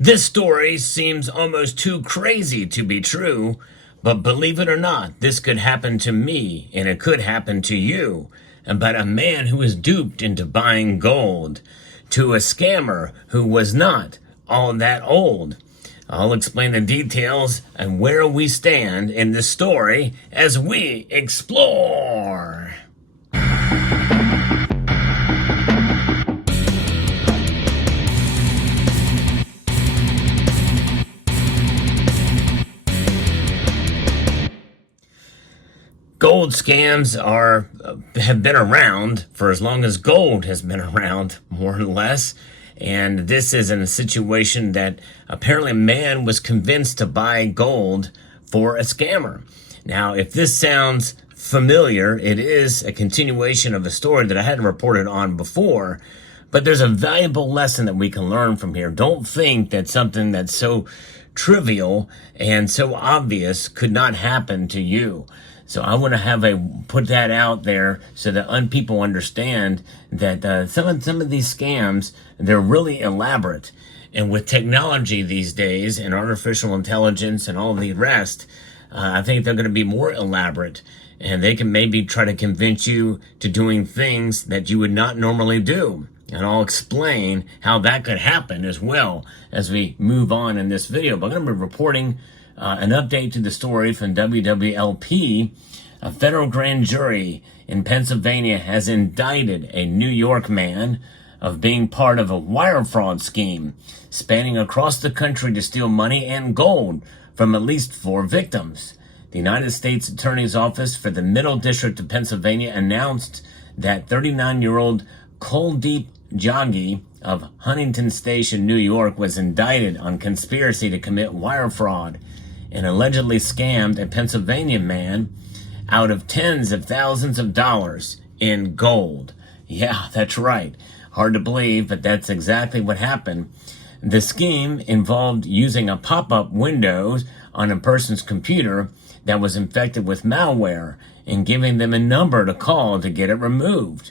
This story seems almost too crazy to be true, but believe it or not, this could happen to me and it could happen to you. About a man who was duped into buying gold to a scammer who was not all that old. I'll explain the details and where we stand in this story as we explore. Gold scams have been around for as long as gold has been around, more or less. And this is in a situation that apparently a man was convinced to buy gold for a scammer. Now, if this sounds familiar, it is a continuation of a story that I hadn't reported on before. But there's a valuable lesson that we can learn from here. Don't think that something that's so trivial and so obvious could not happen to you. So I want to put that out there so that people understand that some of these scams, they're really elaborate. And with technology these days and artificial intelligence and all the rest, I think they're going to be more elaborate. And they can maybe try to convince you to doing things that you would not normally do. And I'll explain how that could happen as well as we move on in this video. But I'm going to be reporting an update to the story from WWLP. A federal grand jury in Pennsylvania has indicted a New York man of being part of a wire fraud scheme spanning across the country to steal money and gold from at least 4 victims. The United States Attorney's Office for the Middle District of Pennsylvania announced that 39-year-old Kuldeep Jaggi of Huntington Station, New York, was indicted on conspiracy to commit wire fraud and allegedly scammed a Pennsylvania man out of tens of thousands of dollars in gold. Yeah, that's right. Hard to believe, but that's exactly what happened. The scheme involved using a pop-up window on a person's computer that was infected with malware and giving them a number to call to get it removed.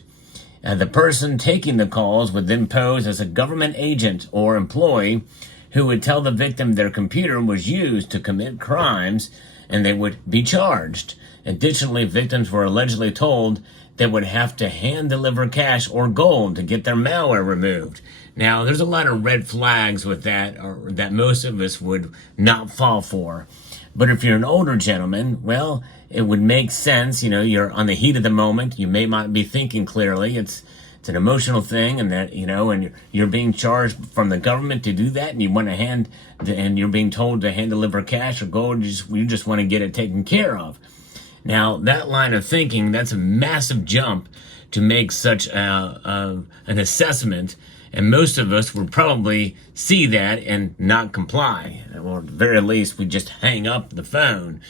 The person taking the calls would then pose as a government agent or employee who would tell the victim their computer was used to commit crimes and they would be charged. Additionally, victims were allegedly told they would have to hand deliver cash or gold to get their malware removed. Now, there's a lot of red flags with that, or that most of us would not fall for. But if you're an older gentleman, well, it would make sense. You know, you're on the heat of the moment. You may not be thinking clearly. It's an emotional thing, and that, you know, and you're being charged from the government to do that, and you want to and you're being told to hand deliver cash or gold. You just want to get it taken care of. Now, that line of thinking, that's a massive jump to make such an assessment, and most of us would probably see that and not comply, or at the very least, we just hang up the phone.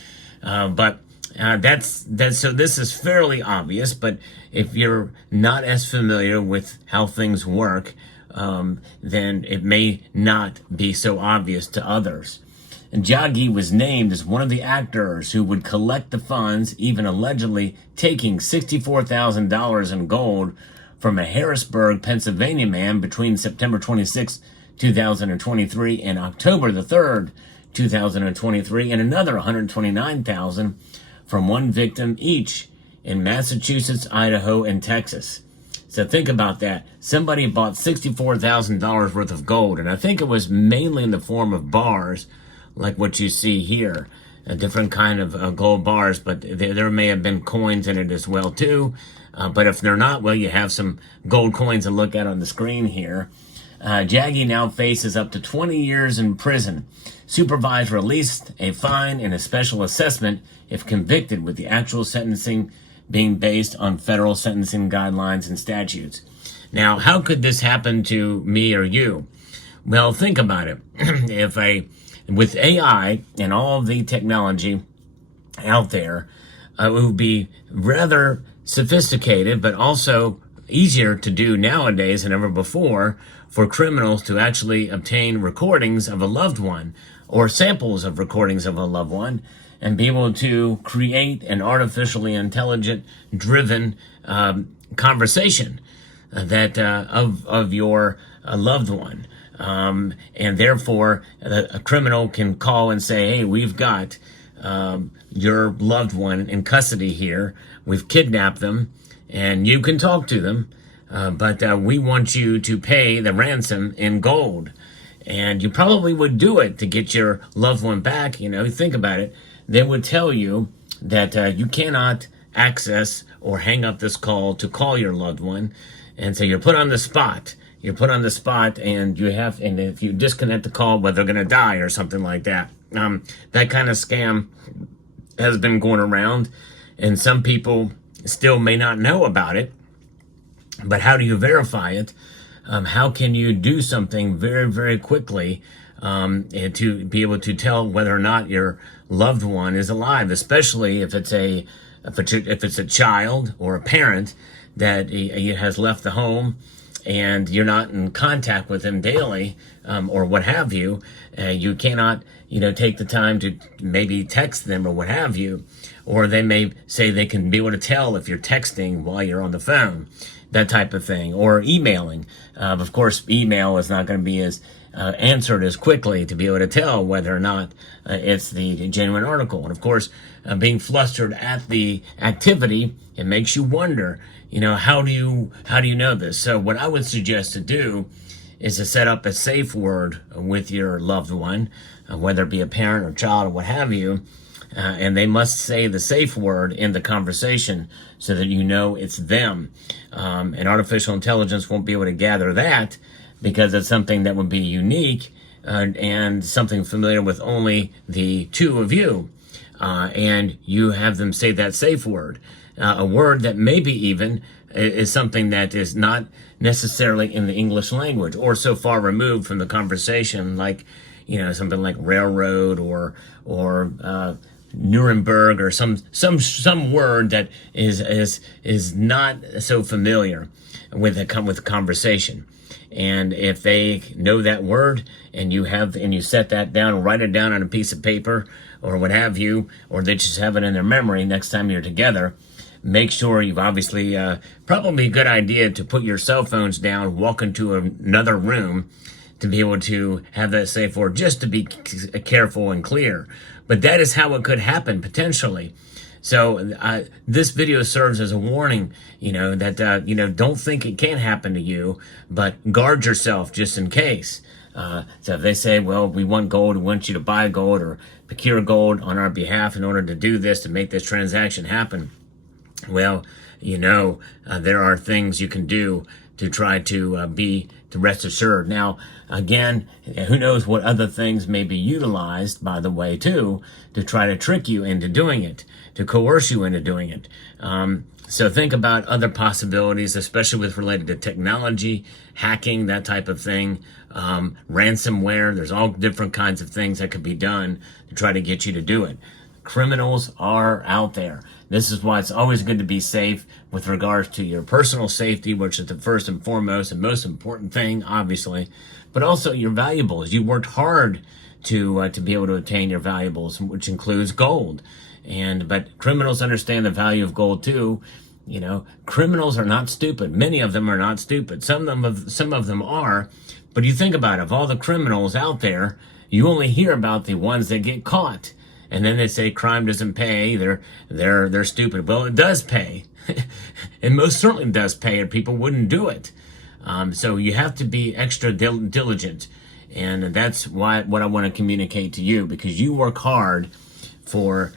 But so this is fairly obvious, but if you're not as familiar with how things work, then it may not be so obvious to others. And Jaggi was named as one of the actors who would collect the funds, even allegedly taking $64,000 in gold from a Harrisburg, Pennsylvania man between September 26, 2023 and October the 3rd, 2023, and another $129,000 from one victim each in Massachusetts, Idaho, and Texas. So think about that. Somebody bought $64,000 worth of gold, and I think it was mainly in the form of bars, like what you see here, a different kind of gold bars, but there may have been coins in it as well too. But if they're not, well, you have some gold coins to look at on the screen here. Jaggi now faces up to 20 years in prison, supervised release, a fine, and a special assessment if convicted, with the actual sentencing being based on federal sentencing guidelines and statutes. Now, how could this happen to me or you? Well, think about it. With AI and all the technology out there, it would be rather sophisticated, but also easier to do nowadays than ever before for criminals to actually obtain recordings of a loved one or samples of recordings of a loved one and be able to create an artificially intelligent driven conversation of your loved one. and therefore a criminal can call and say, hey, we've got your loved one in custody here. We've kidnapped them, and you can talk to them, but we want you to pay the ransom in gold. And you probably would do it to get your loved one back. Think about it. They would tell you that you cannot access or hang up this call to call your loved one. And so you're put on the spot. And if you disconnect the call, well, they're going to die or something like that. That kind of scam has been going around, and some people still may not know about it. But how do you verify it? How can you do something very, very quickly to be able to tell whether or not your loved one is alive, especially if it's a child or a parent that he has left the home and you're not in contact with him daily, or what have you. You cannot, take the time to maybe text them or what have you, or they may say they can be able to tell if you're texting while you're on the phone, that type of thing, or emailing. Of course, email is not going to be as answered as quickly to be able to tell whether or not it's the genuine article. And of course, being flustered at the activity, it makes you wonder, how do you know this? So what I would suggest to do is to set up a safe word with your loved one, whether it be a parent or child or what have you, and they must say the safe word in the conversation so that it's them. And artificial intelligence won't be able to gather that because it's something that would be unique and something familiar with only the two of you. And you have them say that safe word, a word that maybe even is something that is not necessarily in the English language or so far removed from the conversation, like, something like railroad or Nuremberg or some word that is not so familiar with the conversation. And if they know that word and you set that down, write it down on a piece of paper or what have you, or they just have it in their memory next time you're together, make sure you've obviously, probably a good idea to put your cell phones down, walk into another room to be able to have that safe word, just to be careful and clear. But that is how it could happen potentially. So this video serves as a warning, that, don't think it can't happen to you, but guard yourself just in case. So if they say, well, we want gold, we want you to buy gold or procure gold on our behalf in order to do this, to make this transaction happen, well, there are things you can do to try to rest assured. Now, again, who knows what other things may be utilized, by the way, too, to try to trick you into doing it, to coerce you into doing it. So think about other possibilities, especially with related to technology, hacking, that type of thing, ransomware. There's all different kinds of things that could be done to try to get you to do it. Criminals are out there. This is why it's always good to be safe with regards to your personal safety, which is the first and foremost and most important thing, obviously, but also your valuables. You worked hard to be able to attain your valuables, which includes gold. But criminals understand the value of gold too. Criminals are not stupid. Many of them are not stupid. Some of them are. But you think about it, of all the criminals out there, you only hear about the ones that get caught. And then they say crime doesn't pay. They're stupid. Well, it does pay. It most certainly does pay, or people wouldn't do it. So you have to be extra diligent. And that's what I want to communicate to you, because you work hard for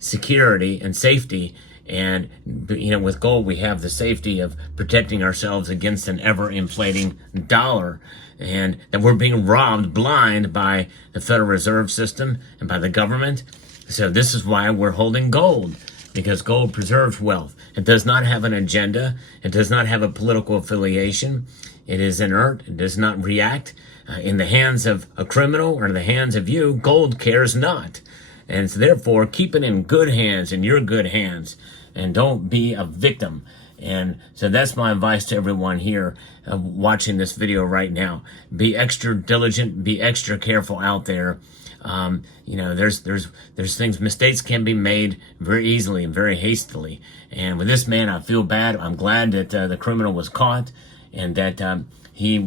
security and safety. And, with gold, we have the safety of protecting ourselves against an ever-inflating dollar, and that we're being robbed blind by the Federal Reserve System and by the government. So this is why we're holding gold, because gold preserves wealth. It does not have an agenda. It does not have a political affiliation. It is inert. It does not react. In the hands of a criminal or in the hands of you, gold cares not. And so therefore, keep it in good hands, in your good hands, and don't be a victim. And so that's my advice to everyone here watching this video right now. Be extra diligent, be extra careful out there. There's things, mistakes can be made very easily and very hastily. And with this man, I feel bad. I'm glad that the criminal was caught and that he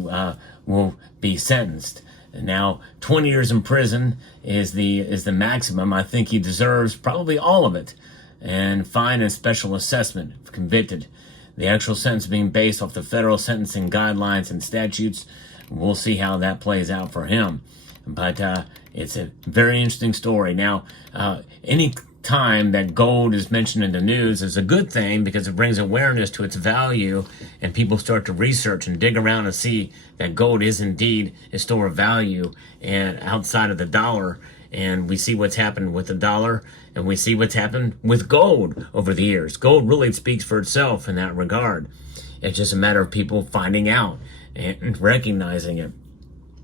will be sentenced. Now, 20 years in prison is the maximum. I think he deserves probably all of it, and fine and special assessment if convicted. The actual sentence being based off the federal sentencing guidelines and statutes. We'll see how that plays out for him. But it's a very interesting story. Now, any time that gold is mentioned in the news is a good thing because it brings awareness to its value, and people start to research and dig around and see that gold is indeed a store of value and outside of the dollar. And we see what's happened with the dollar, and we see what's happened with gold over the years. Gold really speaks for itself in that regard. It's just a matter of people finding out and recognizing it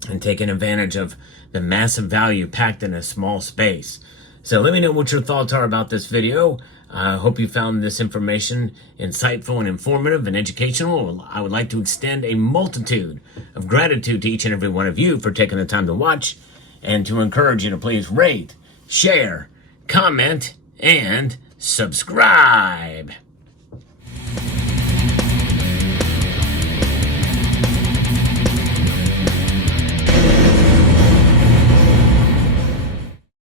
and taking advantage of the massive value packed in a small space. So let me know what your thoughts are about this video. I hope you found this information insightful and informative and educational. I would like to extend a multitude of gratitude to each and every one of you for taking the time to watch, and to encourage you to please rate, share, comment, and subscribe.